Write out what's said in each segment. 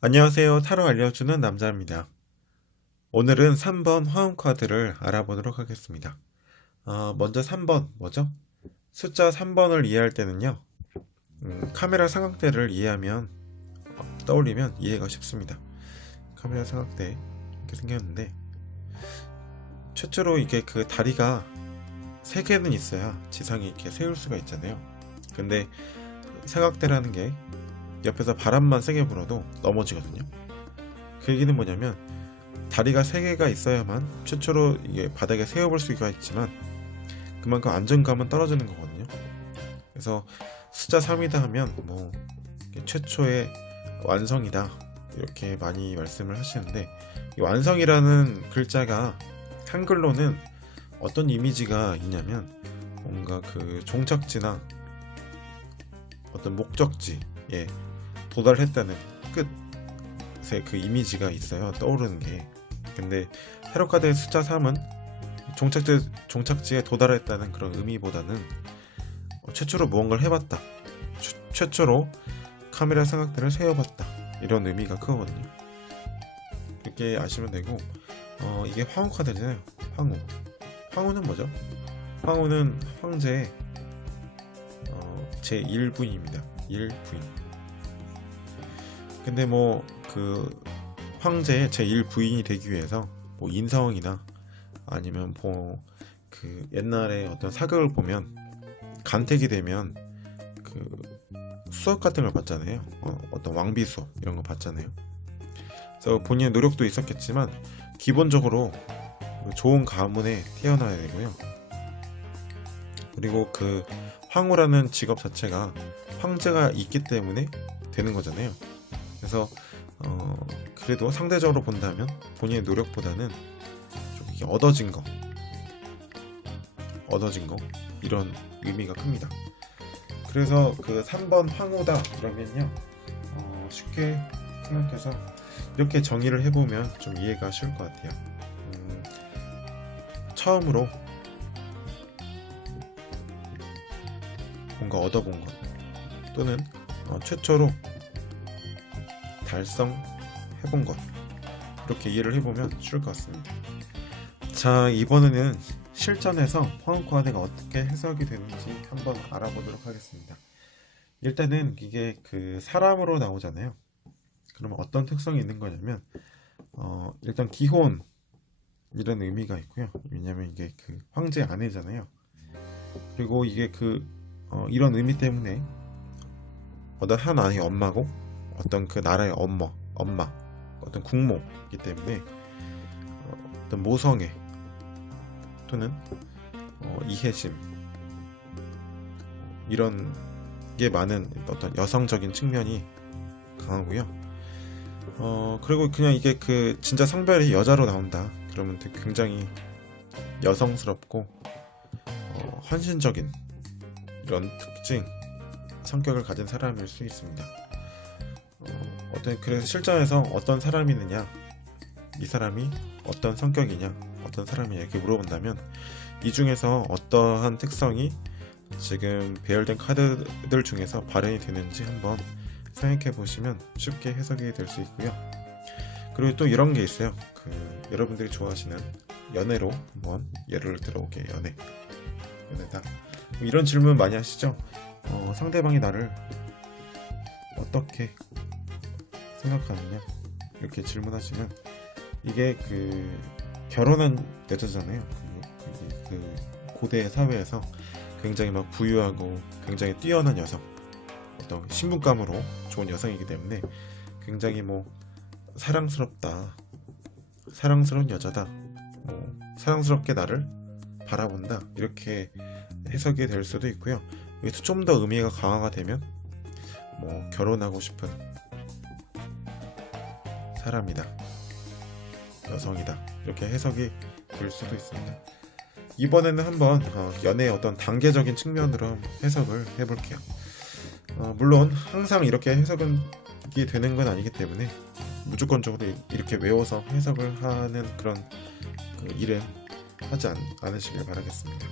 안녕하세요. 타로 알려주는 남자입니다. 오늘은 3번 화음카드를 알아보도록 하겠습니다. 먼저 3번 뭐죠? 숫자 3번을 이해할 때는요. 카메라 삼각대를 이해하면 떠올리면 이해가 쉽습니다. 카메라 삼각대 이렇게 생겼는데 최초로 이게 그 다리가 3개는 있어야 지상에 이렇게 세울 수가 있잖아요. 근데 삼각대라는 게 옆에서 바람만 세게 불어도 넘어지거든요. 그 얘기는 뭐냐면 다리가 3개가 있어야만 최초로 이게 바닥에 세워볼 수가 있지만 그만큼 안정감은 떨어지는 거거든요. 그래서 숫자 3이다 하면 뭐 최초의 완성이다 이렇게 많이 말씀을 하시는데, 이 완성이라는 글자가 한글로는 어떤 이미지가 있냐면 뭔가 그 종착지나 어떤 목적지에 도달했다는 끝의 그 이미지가 있어요. 떠오르는 게. 근데 타로카드의 숫자 3은 종착지에 도달했다는 그런 의미보다는 최초로 무언가를 해봤다, 최초로 카메라 삼각대를 세워봤다, 이런 의미가 크거든요. 이렇게 아시면 되고, 이게 황후 카드잖아요. 황후는 뭐죠? 황후는 황제의 제 1부인입니다. 1부인. 근데 뭐 그 황제의 제 1부인이 되기 위해서 뭐 인성이나 아니면 뭐 그 옛날에 어떤 사극을 보면 간택이 되면 그 수업 같은 걸 받잖아요. 어떤 왕비 수업 이런 거 받잖아요. 그래서 본인의 노력도 있었겠지만 기본적으로 좋은 가문에 태어나야 되고요. 그리고 그 황후라는 직업 자체가 황제가 있기 때문에 되는 거잖아요. 그래서 그래도 상대적으로 본다면 본인의 노력보다는 좀 이게 얻어진 거 이런 의미가 큽니다. 그래서 그 3번 황후다 그러면요, 쉽게 생각해서 이렇게 정의를 해보면 좀 이해가 쉬울 것 같아요. 처음으로 뭔가 얻어본 것, 또는 최초로 달성해본 것, 이렇게 이해를 해보면 쉬울 것 같습니다. 자, 이번에는 실전에서 황후카드가 어떻게 해석이 되는지 한번 알아보도록 하겠습니다. 일단은 이게 그 사람으로 나오잖아요. 그러면 어떤 특성이 있는 거냐면 일단 기혼 이런 의미가 있고요. 왜냐면 이게 그 황제 아내잖아요. 그리고 이게 그 이런 의미 때문에 어떤 한 아이의 엄마고 어떤 그 나라의 엄마, 어떤 국모이기 때문에 어떤 모성애 또는 이해심 이런 게 많은 어떤 여성적인 측면이 강하고요. 그리고 그냥 이게 그 진짜 성별이 여자로 나온다 그러면 되게 굉장히 여성스럽고 헌신적인 이런 특징, 성격을 가진 사람일 수 있습니다. 그래서 실전에서 어떤 사람이느냐, 이 사람이 어떤 성격이냐, 어떤 사람이냐 이렇게 물어본다면 이 중에서 어떠한 특성이 지금 배열된 카드들 중에서 발현이 되는지 한번 생각해 보시면 쉽게 해석이 될 수 있고요. 그리고 또 이런 게 있어요. 그 여러분들이 좋아하시는 연애로 한번 예를 들어볼게요. 연애다. 이런 질문 많이 하시죠? 상대방이 나를 어떻게 생각하느냐 이렇게 질문하시면, 이게 그 결혼한 여자잖아요. 그 고대 사회에서 굉장히 막 부유하고 굉장히 뛰어난 여성, 어떤 신분감으로 좋은 여성이기 때문에 굉장히 뭐 사랑스럽다, 사랑스러운 여자다, 사랑스럽게 나를 바라본다, 이렇게 해석이 될 수도 있고요. 여기서 좀 더 의미가 강화가 되면 뭐 결혼하고 싶은 사람이다, 여성이다, 이렇게 해석이 될 수도 있습니다. 이번에는 한번 연애의 어떤 단계적인 측면으로 해석을 해볼게요. 물론 항상 이렇게 해석이 되는 건 아니기 때문에 무조건적으로 이렇게 외워서 해석을 하는 그런 그 일은 하지 않으시길 바라겠습니다.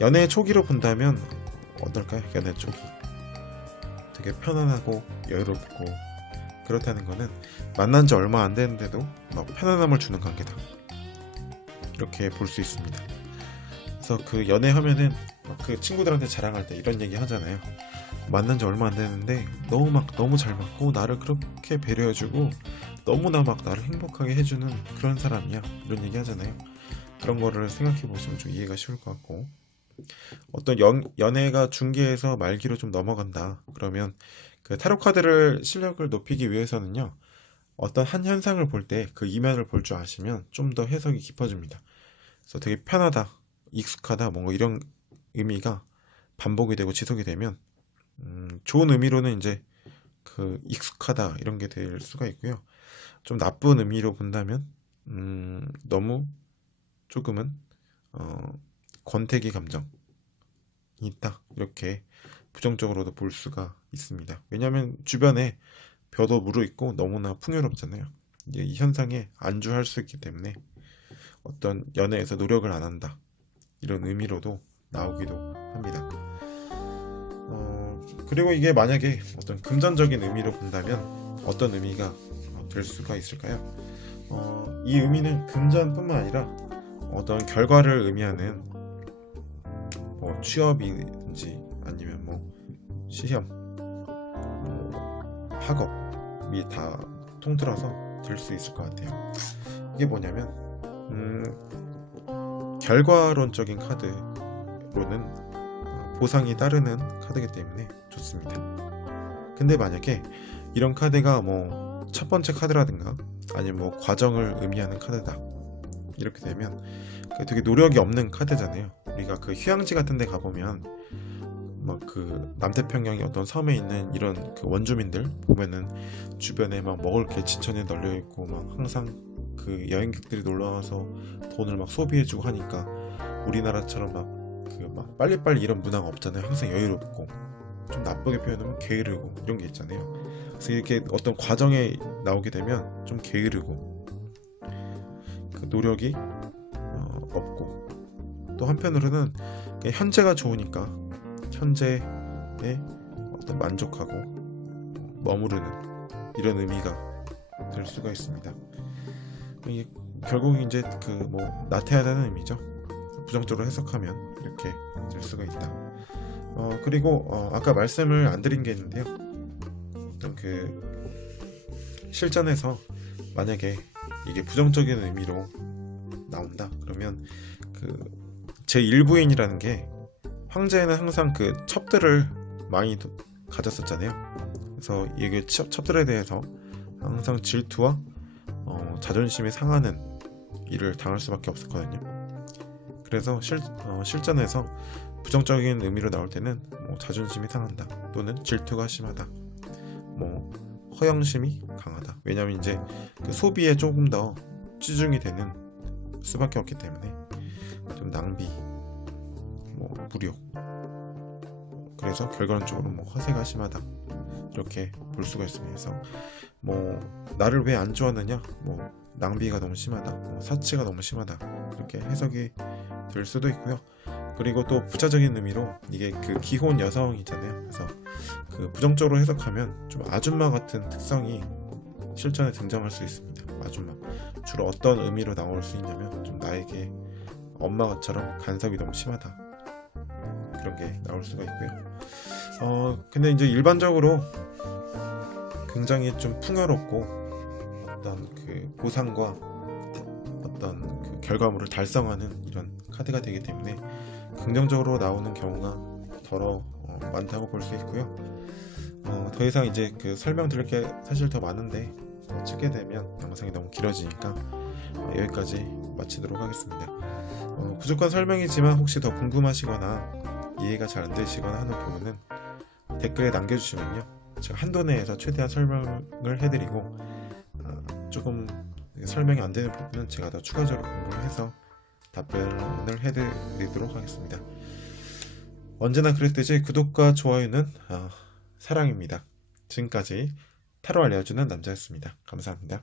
연애 초기로 본다면 어떨까요? 연애 초기 되게 편안하고 여유롭고 그렇다는 거는 만난 지 얼마 안 됐는데도 막 편안함을 주는 관계다, 이렇게 볼 수 있습니다. 그래서 그 연애하면은 그 친구들한테 자랑할 때 이런 얘기 하잖아요. 만난 지 얼마 안 됐는데 너무 잘 맞고 나를 그렇게 배려해주고 너무나 막 나를 행복하게 해주는 그런 사람이야, 이런 얘기 하잖아요. 그런 거를 생각해 보시면 좀 이해가 쉬울 것 같고, 어떤 연애가 중계에서 말기로 좀 넘어간다 그러면 그 타로 카드를 실력을 높이기 위해서는요, 어떤 한 현상을 볼 때 그 이면을 볼 줄 아시면 좀 더 해석이 깊어집니다. 그래서 되게 편하다, 익숙하다, 뭔가 이런 의미가 반복이 되고 지속이 되면 좋은 의미로는 이제 그 익숙하다 이런 게 될 수가 있고요. 좀 나쁜 의미로 본다면 너무 조금은 권태기 감정이 있다, 이렇게 부정적으로도 볼 수가 있습니다. 왜냐하면 주변에 벼도 무르익고 너무나 풍요롭잖아요. 이제 이 현상에 안주할 수 있기 때문에 어떤 연애에서 노력을 안 한다, 이런 의미로도 나오기도 합니다. 그리고 이게 만약에 어떤 금전적인 의미로 본다면 어떤 의미가 될 수가 있을까요? 이 의미는 금전뿐만 아니라 어떤 결과를 의미하는 뭐 취업이든지 아니면 뭐 시험, 뭐 학업이 다 통틀어서 될 수 있을 것 같아요. 이게 뭐냐면 결과론적인 카드로는 보상이 따르는 카드이기 때문에 좋습니다. 근데 만약에 이런 카드가 뭐 첫 번째 카드라든가 아니면 뭐 과정을 의미하는 카드다, 이렇게 되면 되게 노력이 없는 카드잖아요. 우리가 그 휴양지 같은 데 가보면 막 그 남태평양의 어떤 섬에 있는 이런 그 원주민들 보면은 주변에 막 먹을 게 지천에 널려 있고 막 항상 그 여행객들이 놀러 와서 돈을 막 소비해주고 하니까 우리나라처럼 막 빨리빨리 이런 문화가 없잖아요. 항상 여유롭고, 좀 나쁘게 표현하면 게으르고 이런 게 있잖아요. 그래서 이렇게 어떤 과정에 나오게 되면 좀 게으르고 그 노력이 없고, 또 한편으로는 그냥 현재가 좋으니까 현재에 어떤 만족하고 머무르는 이런 의미가 될 수가 있습니다. 이게 결국 이제 그 뭐 나태하다는 의미죠. 부정적으로 해석하면 이렇게 될 수가 있다. 그리고 아까 말씀을 안 드린 게 있는데요. 어떤 그 실전에서 만약에 이게 부정적인 의미로 나온다 그러면 그 제1부인이라는 게 황제는 항상 그 첩들을 많이 가졌었잖아요. 그래서 이게 첩들에 대해서 항상 질투와 자존심이 상하는 일을 당할 수밖에 없었거든요. 그래서 실전에서 부정적인 의미로 나올 때는 뭐 자존심이 상한다, 또는 질투가 심하다, 뭐 허영심이 강하다. 왜냐하면 이제 그 소비에 조금 더 치중이 되는 수밖에 없기 때문에 좀 낭비, 뭐 무력, 그래서 결과론적으로 뭐 허세가 심하다, 이렇게 볼 수가 있습니다. 그래서 뭐 나를 왜 안 좋아하느냐, 뭐 낭비가 너무 심하다, 뭐 사치가 너무 심하다, 이렇게 해석이 될 수도 있고요. 그리고 또 부차적인 의미로 이게 그 기혼 여성이잖아요. 그래서 그 부정적으로 해석하면 좀 아줌마 같은 특성이 실전에 등장할 수 있습니다. 아줌마, 주로 어떤 의미로 나올 수 있냐면 좀 나에게 엄마처럼 간섭이 너무 심하다, 그런 게 나올 수가 있고요. 근데 이제 일반적으로 굉장히 좀 풍요롭고 어떤 그 보상과 어떤 그 결과물을 달성하는 이런 카드가 되기 때문에 긍정적으로 나오는 경우가 더러 많다고 볼 수 있고요. 더 이상 이제 그 설명드릴 게 사실 더 많은데 찍게 되면 영상이 너무 길어지니까 여기까지 마치도록 하겠습니다. 부족한 설명이지만 혹시 더 궁금하시거나 이해가 잘 안 되시거나 하는 부분은 댓글에 남겨주시면요, 제가 한도 내에서 최대한 설명을 해드리고 조금 설명이 안 되는 부분은 제가 더 추가적으로 공부를 해서 답변을 해드리도록 하겠습니다. 언제나 그랬듯이 구독과 좋아요는 사랑입니다. 지금까지 타로 알려주는 남자였습니다. 감사합니다.